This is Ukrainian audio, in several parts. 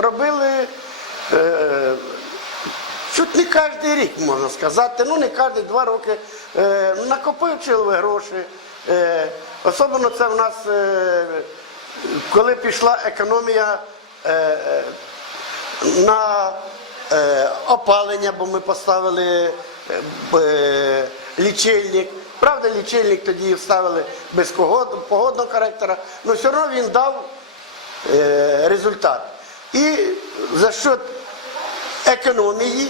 робили е, чуть не кожен рік, можна сказати. Ну, не кожні два роки. Е, накопичили гроші. Е, особливо це в нас, е, коли пішла економія. Е, на е, опалення, бо ми поставили е, е, лічильник. Правда, лічильник тоді вставили без погодного характера, але все одно він дав е, результат. І за счет економії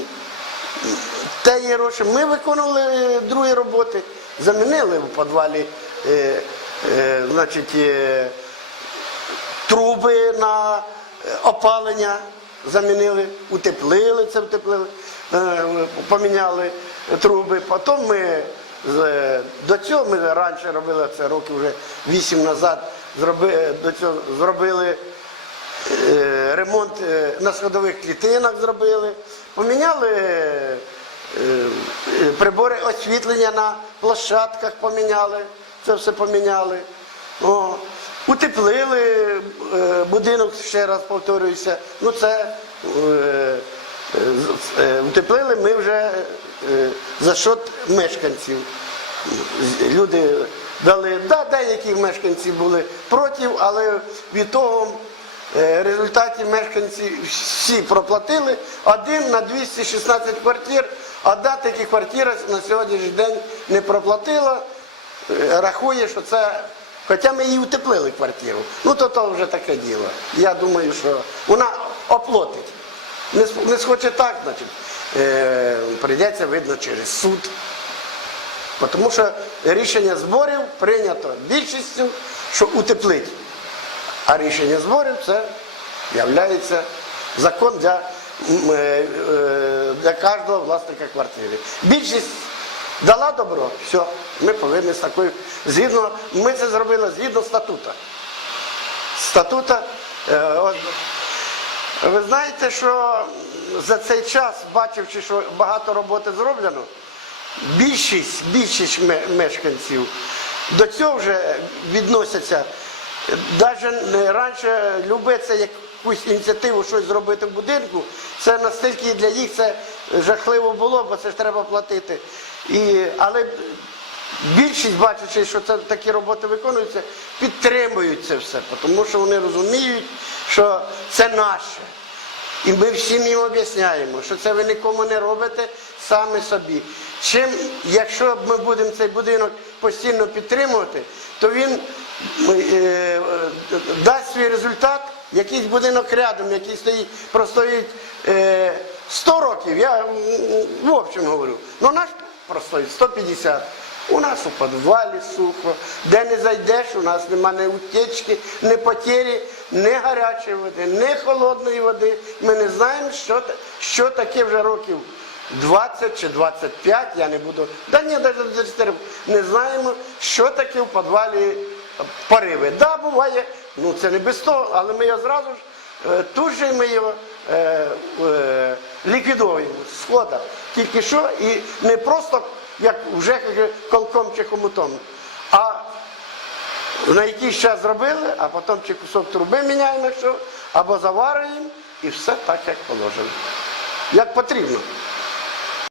тієї гроші ми виконували другі роботи, замінили в підвалі е, е, значить, е, труби на е, опалення замінили, утеплили це, утеплили, е, поміняли труби. Потім ми з- до цього ми раніше робили це років вже вісім назад. зроби- До цього зробили е, ремонт е, на сходових клітинах зробили, поміняли е, е, прибори освітлення на площадках, поміняли, це все поміняли. О, утеплили е, будинок, ще раз повторююся. Ну це е, е, е, утеплили ми вже е, за счет мешканців. Люди дали, да, деякі мешканці були проти, але від того е, результаті мешканці всі проплатили один на 216 квартир, одна такі квартира на сьогоднішній день не проплатила, е, рахує, що це. Хоча ми її утеплили квартиру. Ну то то вже таке діло. Я думаю, що вона оплатить. Не, не схоче так, значить, е, прийдеться видно через суд. Тому що рішення зборів прийнято більшістю, що утеплить. А рішення зборів це є закон для, е, е, для кожного власника квартири. Більшість дала добро, все, ми повинні з такою, згідно, ми це зробили згідно статута. Статута. е, ви знаєте, що за цей час, бачивши, що багато роботи зроблено, більшість, більшість мешканців до цього вже відносяться. Навіть раніше любиться якусь ініціативу щось зробити в будинку, це настільки для їх це жахливо було, бо це ж треба платити. І, але більшість, бачачи, що це такі роботи виконуються, підтримують це все, тому що вони розуміють, що це наше. І ми всім їм об'ясняємо, що це ви нікому не робите самі собі. Чим, якщо ми будемо цей будинок постійно підтримувати, то він е, е, дасть свій результат, якийсь будинок рядом, який стоїть, простоїть е, 100 років, я в общем говорю, ну наш простоїть 150. У нас у підвалі сухо, де не зайдеш, у нас нема ні утечки, ні потері, ні гарячої води, ні холодної води. Ми не знаємо, що, що таке вже років 20 чи 25, я не буду. Да ні, навіть 24, не знаємо, що таке в підвалі пориви. Да, буває, ну це не без того, але ми його зразу ж е, тут же ми його е, е, ліквідовуємо схода. Тільки що і не просто як вже колком чи хомутом, а на якийсь час зробили, а потім чи кусок труби міняємо, що, або заварюємо, і все так, як положено. Як потрібно.